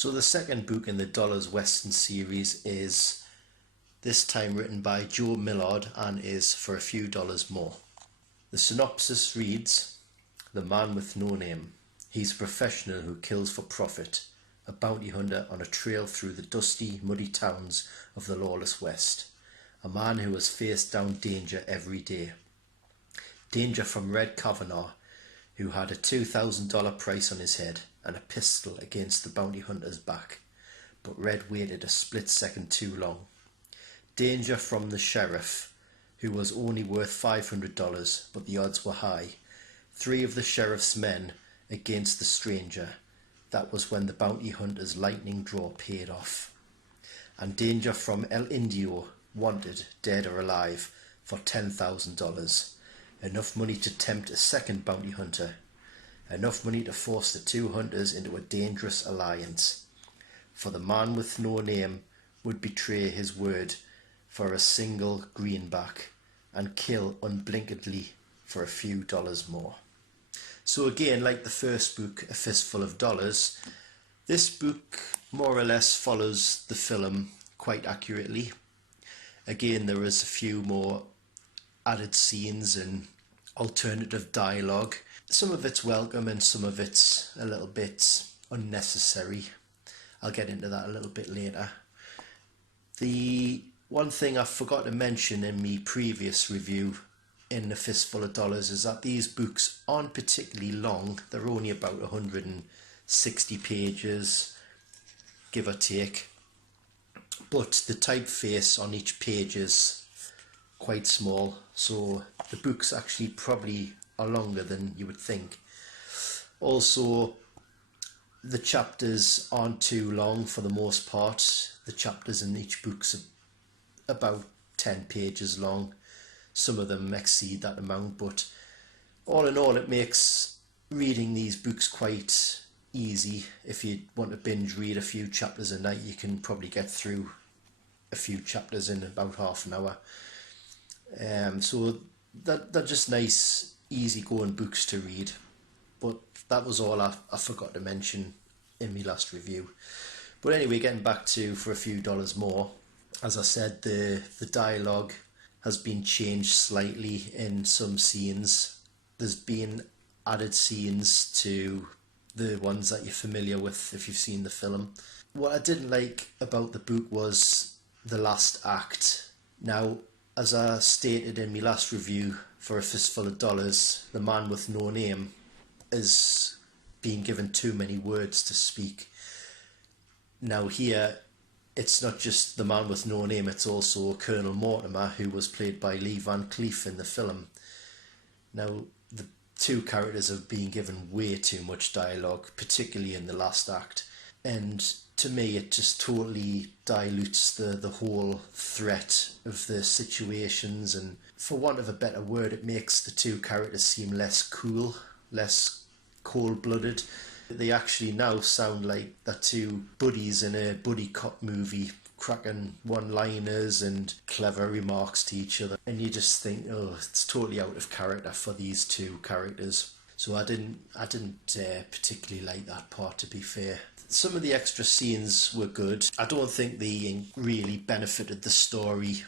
So the second book in the Dollars Western series is this time written by Joe Millard and is For a Few Dollars More. The synopsis reads, The man with no name. He's a professional who kills for profit, a bounty hunter on a trail through the dusty, muddy towns of the lawless West. A man who has faced down danger every day. Danger from Red Kavanaugh, who had a $2,000 price on his head and a pistol against the bounty hunter's back, but Red waited a split second too long. Danger from the sheriff, who was only worth $500, but the odds were high. 3 of the sheriff's men against the stranger. That was when the bounty hunter's lightning draw paid off. And danger from El Indio, wanted, dead or alive, for $10,000. Enough money to tempt a second bounty hunter. Enough money to force the 2 hunters into a dangerous alliance. For the man with no name would betray his word for a single greenback and kill unblinkedly for a few dollars more. So again, like the first book, A Fistful of Dollars, this book more or less follows the film quite accurately. Again, there is a few more added scenes and alternative dialogue. Some of it's welcome and some of it's a little bit unnecessary. I'll get into that a little bit later. The one thing I forgot to mention in my previous review in A Fistful of Dollars is that these books aren't particularly long. They're only about 160 pages, give or take. But the typeface on each page is quite small, so the books actually probably are longer than you would think. Also, the chapters aren't too long for the most part. The chapters in each book's about 10 pages long. Some of them exceed that amount, but all in all it makes reading these books quite easy. If you want to binge read a few chapters a night, you can probably get through a few chapters in about half an hour. So they're just nice, easy-going books to read. But that was all I forgot to mention in my last review. But anyway, getting back to For a Few Dollars More, as I said, the dialogue has been changed slightly in some scenes. There's been added scenes to the ones that you're familiar with if you've seen the film. What I didn't like about the book was the last act. Now, as I stated in my last review for A Fistful of Dollars, the man with no name is being given too many words to speak. Now here, it's not just the man with no name, it's also Colonel Mortimer, who was played by Lee Van Cleef in the film. Now, the 2 characters are being given way too much dialogue, particularly in the last act. And to me, it just totally dilutes the whole threat of the situations, and for want of a better word, it makes the 2 characters seem less cool, less cold-blooded. They actually now sound like the 2 buddies in a buddy cop movie, cracking one-liners and clever remarks to each other. And you just think, oh, it's totally out of character for these 2 characters. So I didn't particularly like that part, to be fair. Some of the extra scenes were good. I don't think they really benefited the story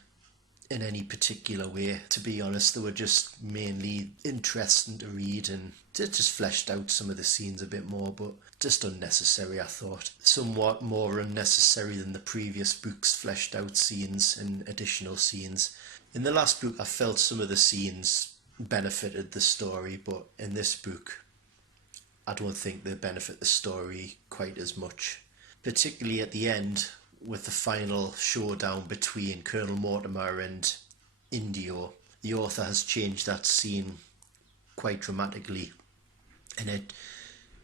in any particular way, to be honest. They were just mainly interesting to read, and it just fleshed out some of the scenes a bit more, but just unnecessary, I thought. Somewhat more unnecessary than the previous book's fleshed out scenes and additional scenes. In the last book, I felt some of the scenes benefited the story, but in this book, I don't think they benefit the story quite as much. Particularly at the end, with the final showdown between Colonel Mortimer and Indio. The author has changed that scene quite dramatically, and it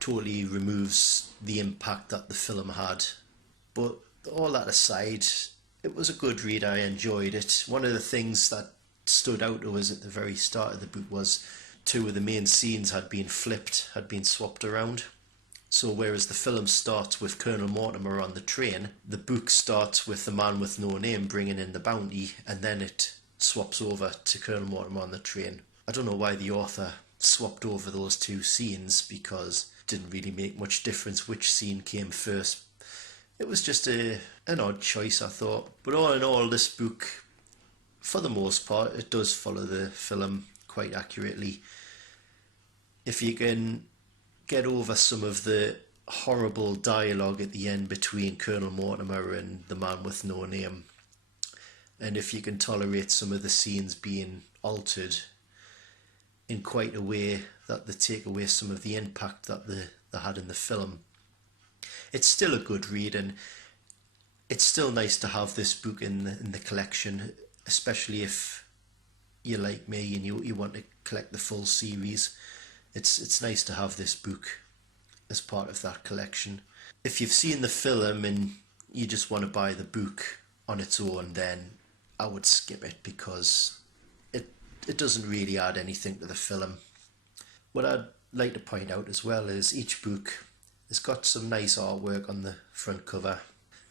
totally removes the impact that the film had. But all that aside, it was a good read. I enjoyed it. One of the things that stood out to us at the very start of the book was 2 of the main scenes had been flipped, had been swapped around. So whereas the film starts with Colonel Mortimer on the train, the book starts with the man with no name bringing in the bounty, and then it swaps over to Colonel Mortimer on the train. I don't know why the author swapped over those 2 scenes, because it didn't really make much difference which scene came first. it was just an odd choice, I thought. But all in all, this book, for the most part, it does follow the film quite accurately. If you can get over some of the horrible dialogue at the end between Colonel Mortimer and the man with no name, and if you can tolerate some of the scenes being altered in quite a way that they take away some of the impact that they had in the film, it's still a good read, and it's still nice to have this book in the collection, especially if you're like me and you want to collect the full series. It's nice to have this book as part of that collection. If you've seen the film and you just want to buy the book on its own, then I would skip it, because it doesn't really add anything to the film. What I'd like to point out as well is each book has got some nice artwork on the front cover,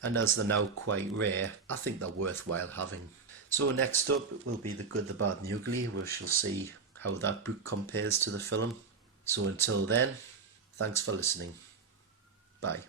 and as they're now quite rare, I think they're worthwhile having. So next up will be The Good, the Bad and the Ugly, where she'll see how that book compares to the film. So until then, thanks for listening. Bye.